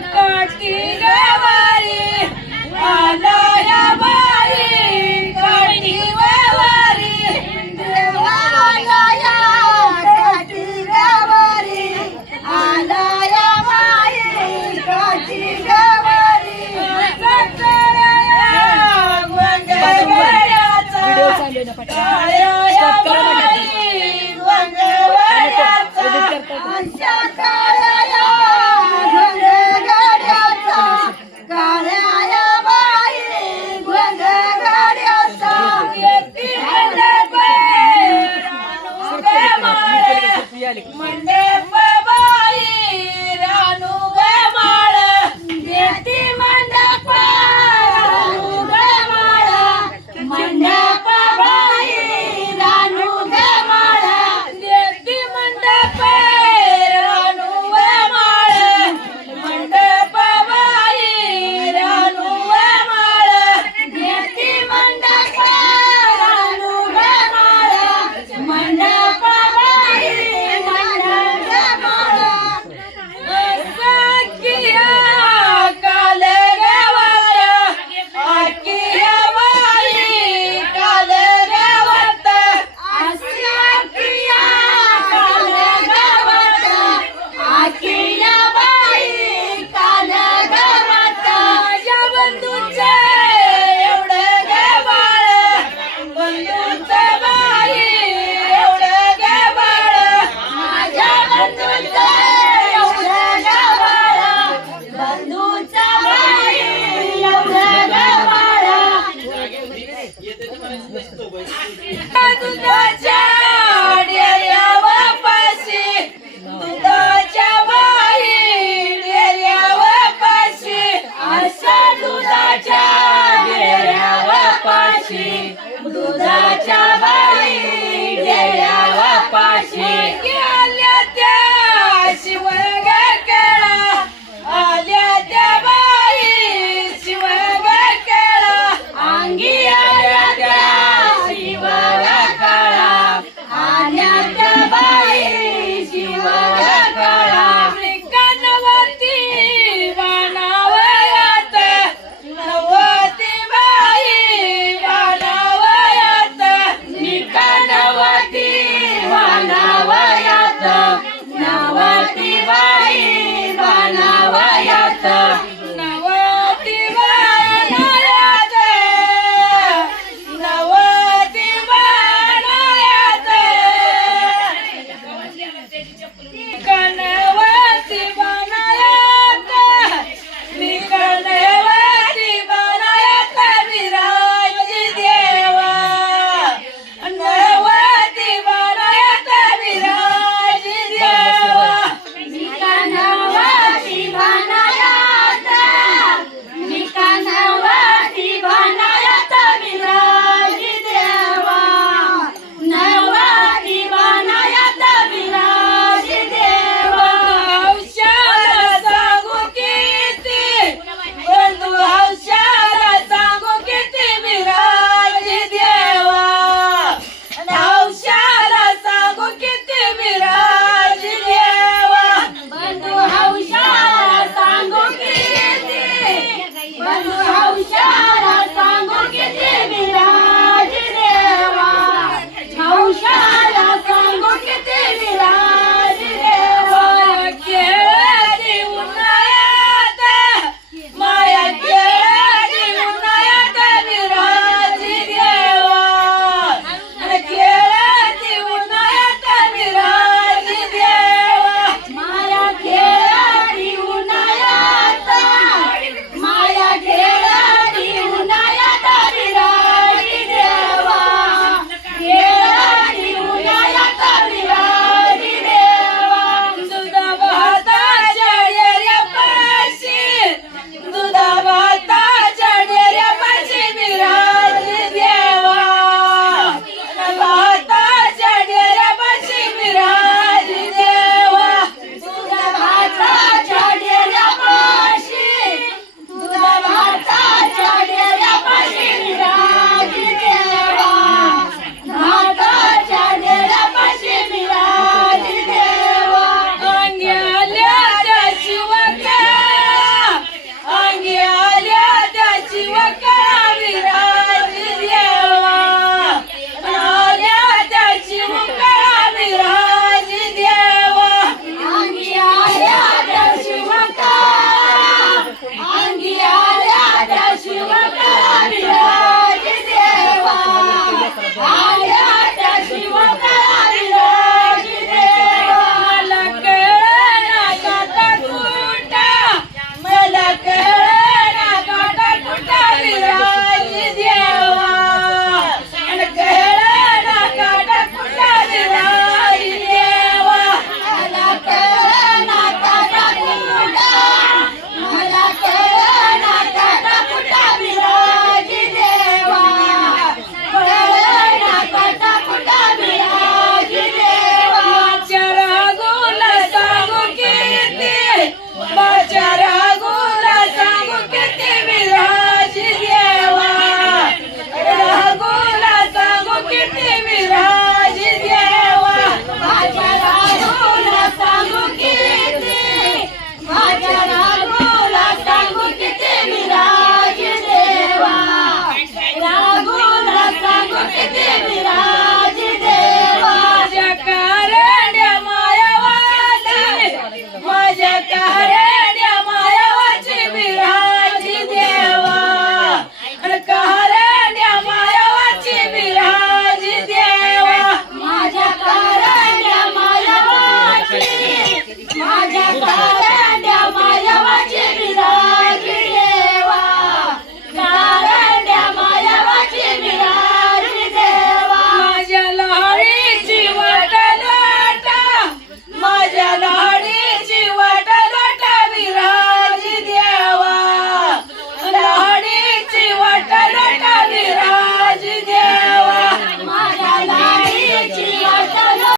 काठी ಮಂಡ್ಯಕ್ಕೆ